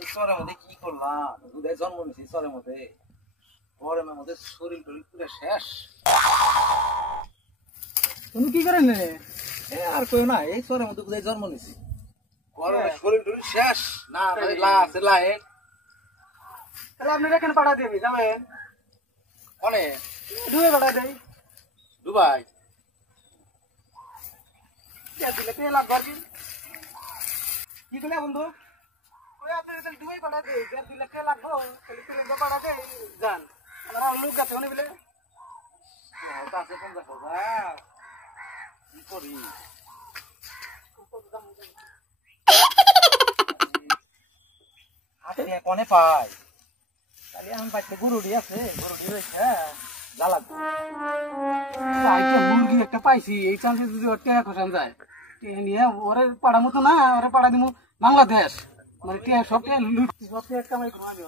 এই শহরের মধ্যে কি করলাম, দুধে জন্ম নিয়েছি শহরের মধ্যে, গরমের মধ্যে শরীর টরীর পুরো শেষ। তুমি কি করেন? আর কেউ না, এই শহরের মধ্যে দুধে জন্ম নিয়েছি, গরমে শরীর টরীর শেষ না। আছে লাইন, তাহলে আপনি এখানে পাঠা দেবে যাবেন অনেক ডুবে পাঠা দেয় দুবাই দিলে পেয়ে লাগবে আর কি করলে বন্ধু? ওই আপনার ডুবে পাঠা দেয়, 2 লাখ লাগবো, তাহলে পেলে পাঠা দেয় যান। আমার লোক আছে উনি বলে কাছে 50,000 কি করি? হাতে কনে পাই, তাহলে আমি বাড়িতে গরুটি আছে, গরুটি রয়েছে জ্বালা মুরগি একটা পাইছি, এই চান্সে যদি ওর টেয়া খসান যায় নিয়ে ওরে পাড়া মতো না, ওরে পাড়া দিব বাংলাদেশ, মানে টেয়া সব টেয়া লুট সব টেয়া কামাই করে